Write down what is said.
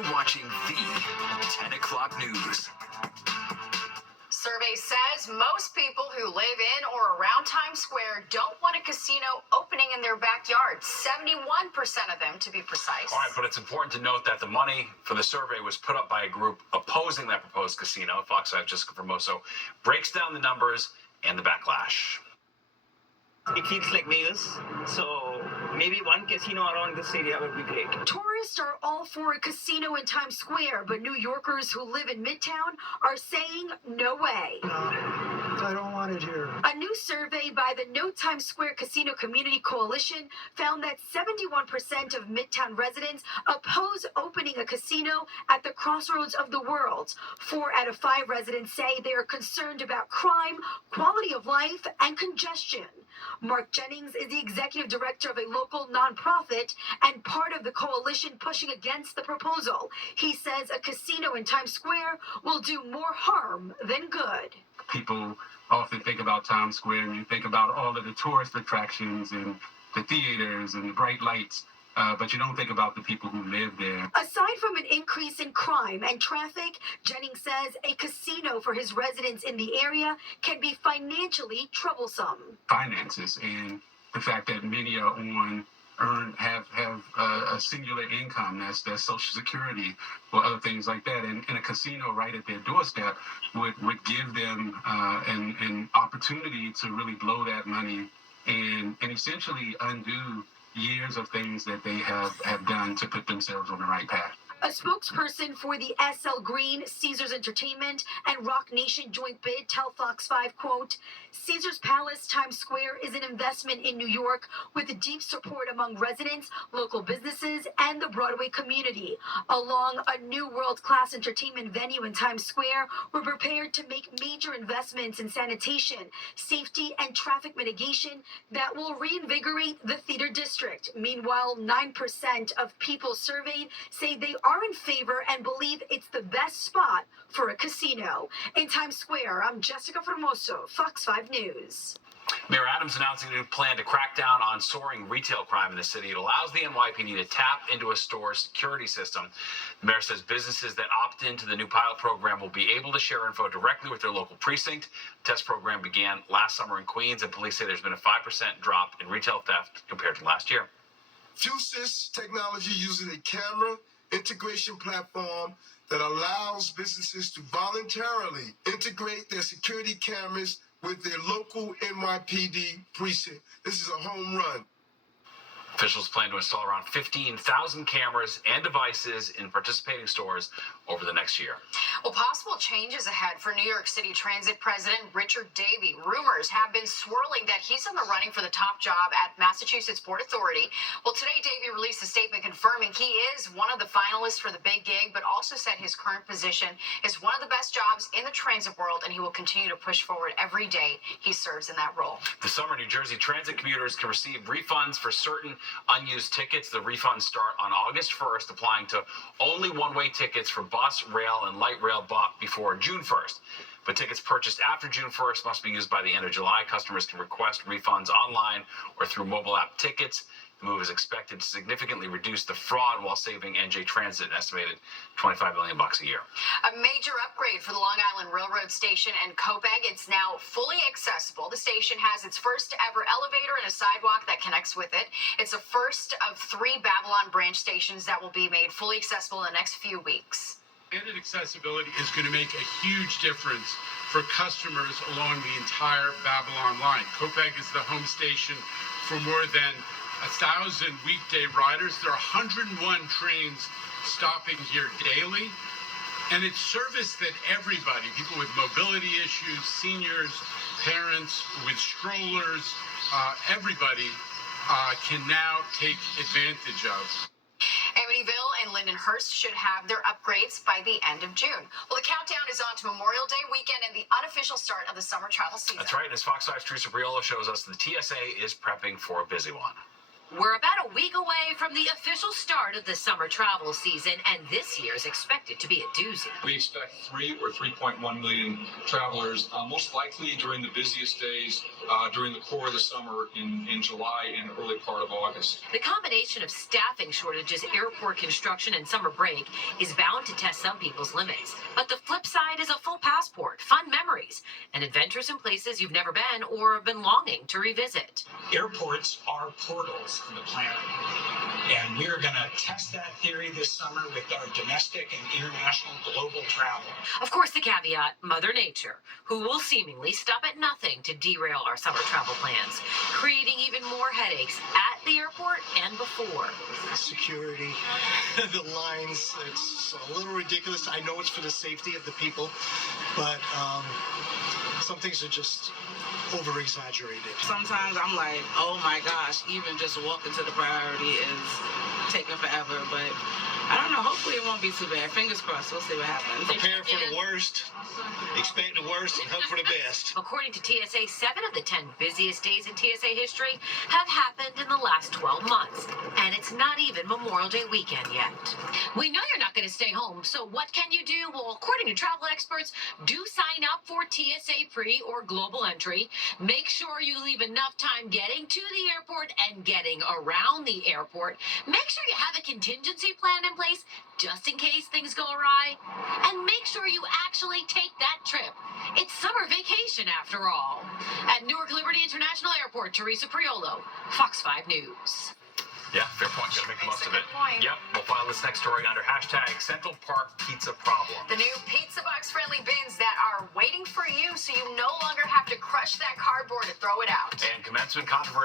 You're watching the 10 o'clock news. Survey says most people who live in or around Times Square don't want a casino opening in their backyard. 71% of them, to be precise. All right, but it's important to note that the money for the survey was put up by a group opposing that proposed casino. Fox 5 Jessica Formoso breaks down the numbers and the backlash. It feels like Vegas, so maybe one casino around this area would be great. Tourists are all for a casino in Times Square, but New Yorkers who live in Midtown are saying no way. No, I don't want it here. A new survey by the No Times Square Casino Community Coalition found that 71% of Midtown residents oppose opening a casino at the crossroads of the world. 4 out of 5 residents say they are concerned about crime, quality of life, and congestion. Mark Jennings is the executive director of a local nonprofit and part of the coalition pushing against the proposal. He says a casino in Times Square will do more harm than good. People often think about Times Square and you think about all of the tourist attractions and the theaters and the bright lights, but you don't think about the people who live there. Aside from an increase in crime and traffic, Jennings says a casino for his residents in the area can be financially troublesome. Finances and the fact that many are have a singular income, that's Social Security or other things like that, and a casino right at their doorstep would give them an opportunity to really blow that money and essentially undo years of things that they have done to put themselves on the right path. A spokesperson for the SL Green, Caesars Entertainment, and Rock Nation joint bid tell Fox 5, quote, Caesars Palace Times Square is an investment in New York with deep support among residents, local businesses, and the Broadway community. Along a new world-class entertainment venue in Times Square, we're prepared to make major investments in sanitation, safety, and traffic mitigation that will reinvigorate the theater district. Meanwhile, 9% of people surveyed say they are in favor and believe it's the best spot for a casino. In Times Square, I'm Jessica Formoso, Fox 5 News. Mayor Adams announcing a new plan to crack down on soaring retail crime in the city. It allows the NYPD to tap into a store security system. The mayor says businesses that opt into the new pilot program will be able to share info directly with their local precinct. The test program began last summer in Queens, and police say there's been a 5% drop in retail theft compared to last year. Fusus Technology uses a camera integration platform that allows businesses to voluntarily integrate their security cameras with their local NYPD precinct. This is a home run. Officials plan to install around 15,000 cameras and devices in participating stores over the next year. Well, possible changes ahead for New York City Transit President Richard Davey. Rumors have been swirling that he's in the running for the top job at Massachusetts Port Authority. Well, today Davey released a statement confirming he is one of the finalists for the big gig, but also said his current position is one of the best jobs in the transit world, and he will continue to push forward every day he serves in that role. This summer, New Jersey Transit commuters can receive refunds for certain unused tickets. The refunds start on August 1st, applying to only one-way tickets for bus, rail, and light rail bought before June 1st. But tickets purchased after June 1st must be used by the end of July. Customers can request refunds online or through mobile app tickets. The move is expected to significantly reduce the fraud while saving NJ Transit an estimated $25 million a year. A major upgrade for the Long Island Railroad Station and Copiague. It's now fully accessible. The station has its first ever elevator and a sidewalk that connects with it. It's the first of 3 Babylon branch stations that will be made fully accessible in the next few weeks. Added accessibility is going to make a huge difference for customers along the entire Babylon line. Copiague is the home station for more than 1,000 weekday riders. There are 101 trains stopping here daily, and it's service that everybody, people with mobility issues, seniors, parents with strollers, everybody can now take advantage of. Amityville and Lindenhurst should have their upgrades by the end of June. Well, the countdown is on to Memorial Day weekend and the unofficial start of the summer travel season. That's right. And as Fox 5's Teresa Briolo shows us, the TSA is prepping for a busy one. We're about a week away from the official start of the summer travel season, and this year is expected to be a doozy. We expect 3 or 3.1 million travelers, most likely during the busiest days during the core of the summer in July and early part of August. The combination of staffing shortages, airport construction, and summer break is bound to test some people's limits. But the flip side is a full passport, fun memories, and adventures in places you've never been or have been longing to revisit. Airports are portals to the planet. And we're going to test that theory this summer with our domestic and international global travel. Of course, the caveat, Mother Nature, who will seemingly stop at nothing to derail our summer travel plans, creating even more headaches at the airport and before. Security, the lines, it's a little ridiculous. I know it's for the safety of the people, but some things are just over-exaggerated. Sometimes I'm like, oh my gosh, even just walking to the priority is taking forever, but I don't know, hopefully it won't be too bad. Fingers crossed, we'll see what happens. Prepare for the worst, expect the worst, and hope for the best. According to TSA, 7 of the 10 busiest days in TSA history have happened in the last 12 months. And it's not even Memorial Day weekend yet. We know you're not going to stay home, so what can you do? Well, according to travel experts, do sign up for TSA pre or global entry. Make sure you leave enough time getting to the airport and getting around the airport. Make sure you have a contingency plan in place just in case things go awry. And make sure you actually take that trip. It's summer vacation after all. At Newark Liberty International Airport, Teresa Priolo, Fox 5 News. Yeah, fair point. Gotta make the most of it. Good point. Yep. We'll file this next story under hashtag Central Park Pizza Problem. The new Pizza Box friendly bins that are waiting for you so you no longer have to crush that cardboard to throw it out. And commencement controversy.